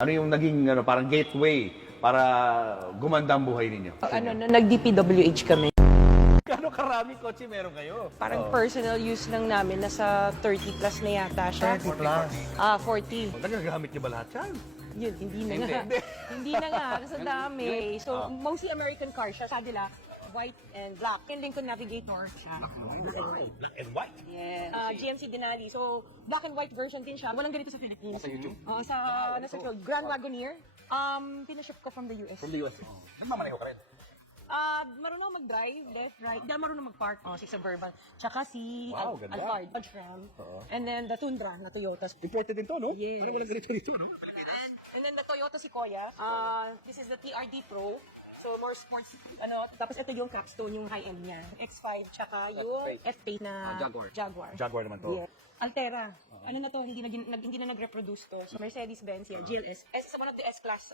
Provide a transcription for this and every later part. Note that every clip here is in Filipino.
Ano yung naging parang gateway para gumanda ang buhay ninyo? Nag-DPWH kami. Gano'ng karaming kotse meron kayo? Parang personal use lang namin, nasa 30 plus na yata siya. 30 plus. 40. Nagagamit niyo ba lahat yan? Yun, hindi na nga. Hindi na nga, kasi dami. So, mostly American car siya. Sabi nila, white and black. Yung Lincoln Navigator siya. Black and white. Yes. GMC Denali. So, black and white version din siya. Walang ganito sa Philippines. Sa YouTube? Oo, nasa Grand Wagoneer. Pinaship ko from the US. From the US. Nagmamaneho ka rin? Marunong mag-drive, left, right. Di marunong mag-park. Si Suburban. Tsaka si Wow, ganda. Alphard, Dodge Ram. And then the Tundra na Toyota. Imported din to, no? Yes. Ano walang ganito dito, no? And then the Toyota Sequoia. This is the TRD Pro. So more sports, tapos ito yung capstone, yung high-end niya. X5, tsaka yung F8 na Jaguar. Jaguar naman to. Yeah. Altera. Ano na to, hindi na nag-reproduce to. So Mercedes-Benz yan, GLS. It's one of the S-Class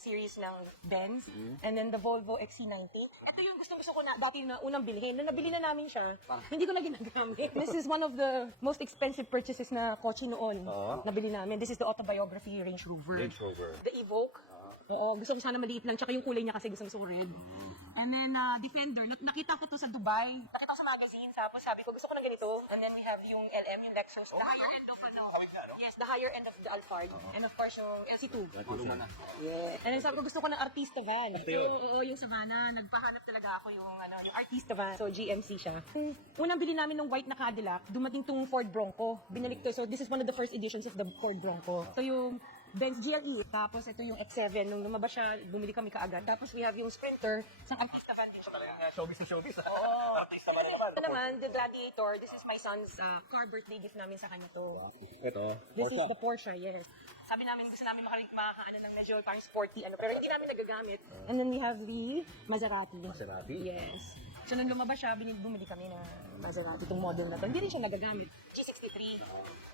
series ng Benz. And then the Volvo XC90. Ito yung gusto ko na dati na unang bilhin. Nung nabili na namin siya, hindi ko na ginagamit. This is one of the most expensive purchases na kotse noon. Nabili namin. This is the autobiography Range Rover. Range Rover. The Evoque. Oo, gusto ko sana maliit lang. Tsaka yung kulay niya kasi gusto ko red. And then, Defender. Nakita ko to sa Dubai. Nakita ko sa magazine. Tapos sabi ko, gusto ko ng ganito. And then we have yung LM, yung Lexus. The higher end of Yes, the higher end of the Alphard. And of course, yung LC2. Yeah. And then sabi ko, gusto ko ng Artista van. Yung Savannah. Nagpahanap talaga ako yung Artista van. So, GMC siya. Unang bili namin ng white na Cadillac, dumating tong Ford Bronco. Binalik to. So, this is one of the first editions of the Ford Bronco. So, yung Benz GLE. Tapos ito yung X7. Nung lumabas siya, bumili kami kaagad. Tapos we have yung Sprinter. Isang Artista van din siya. Showbiz na showbiz. Artista ba naman? Ito naman, the Gladiator. This is my son's car birthday gift namin sa kanya to. Ito. This is the Porsche, yes. Sabi namin, gusto namin makakaano ng medyo parang sporty, pero hindi namin nagagamit. And then we have the Maserati. Maserati? Yes. So nung lumabas siya, bumili kami ng Maserati, itong model na to. Hindi rin siya nagagamit. G63.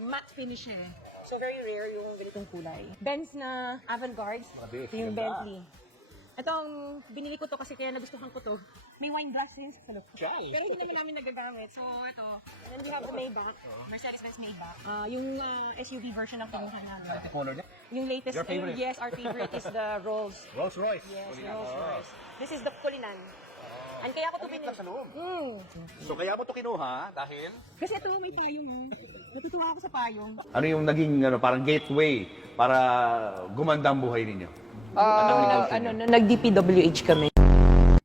Matte finish siya. So very rare yung ganitong kulay. Benz na Avantgarde. Ito yung Bentley. Ito ang binili ko to kasi kaya nagustuhan ko to. May wine glass rin sa loob. Pero hindi naman namin nagagamit. So ito. And then we have the Maybach. Mercedes-Benz Maybach. Yung SUV version ng kinuha namin. Ito color niya? Yung latest. Your favorite? Yes, our favorite is the Rolls. Rolls Royce. Yes, Rolls Royce. This is the Cullinan. And kaya ko to binili. Sa loob. So kaya mo to kinuha dahil? Kasi ito may payong. Natutuwa ako sa payong. Ano yung naging parang gateway para gumanda ang buhay ninyo? Nag-DPWH kami.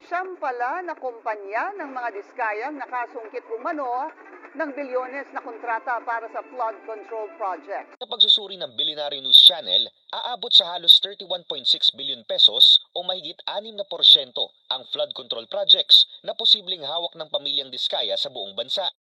Siyam pala na kumpanya ng mga diskayang nakasungkit umano ng bilyones na kontrata para sa flood control project. Sa pagsusuri ng Billionaire News Channel, aabot sa halos 31.6 billion pesos o mahigit 6% ang flood control projects na posibleng hawak ng pamilyang Diskaya sa buong bansa.